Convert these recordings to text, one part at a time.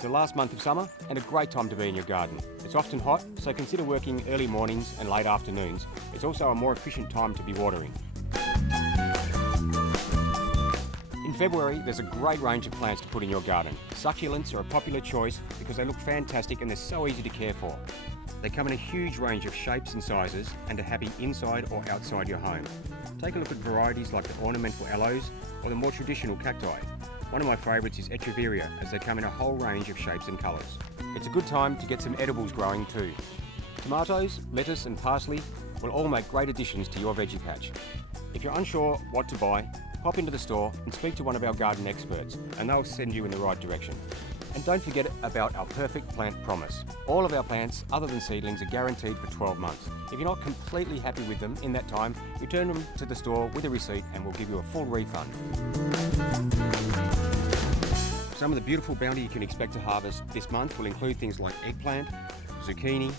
It's the last month of summer and a great time to be in your garden. It's often hot, so consider working early mornings and late afternoons. It's also a more efficient time to be watering. In February, there's a great range of plants to put in your garden. Succulents are a popular choice because they look fantastic and they're so easy to care for. They come in a huge range of shapes and sizes and are happy inside or outside your home. Take a look at varieties like the ornamental aloes or the more traditional cacti. One of my favourites is Echeveria, as they come in a whole range of shapes and colours. It's a good time to get some edibles growing too. Tomatoes, lettuce and parsley will all make great additions to your veggie patch. If you're unsure what to buy, pop into the store and speak to one of our garden experts and they'll send you in the right direction. And don't forget about our perfect plant promise. All of our plants, other than seedlings, are guaranteed for 12 months. If you're not completely happy with them in that time, return them to the store with a receipt and we'll give you a full refund. Some of the beautiful bounty you can expect to harvest this month will include things like eggplant, zucchini,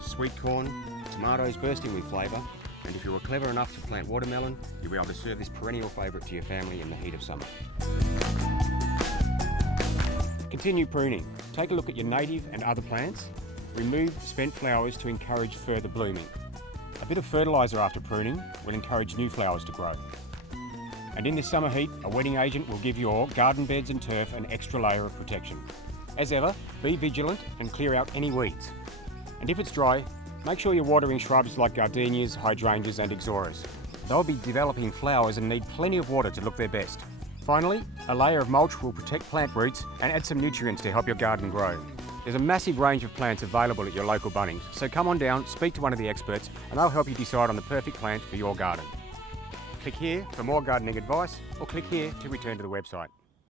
sweet corn, tomatoes bursting with flavour, and if you were clever enough to plant watermelon, you'll be able to serve this perennial favourite to your family in the heat of summer. Continue pruning. Take a look at your native and other plants. Remove spent flowers to encourage further blooming. A bit of fertiliser after pruning will encourage new flowers to grow. And in this summer heat, a wetting agent will give your garden beds and turf an extra layer of protection. As ever, be vigilant and clear out any weeds. And if it's dry, make sure you're watering shrubs like gardenias, hydrangeas and ixoras. They'll be developing flowers and need plenty of water to look their best. Finally, a layer of mulch will protect plant roots and add some nutrients to help your garden grow. There's a massive range of plants available at your local Bunnings, so come on down, speak to one of the experts and they'll help you decide on the perfect plant for your garden. Click here for more gardening advice or click here to return to the website.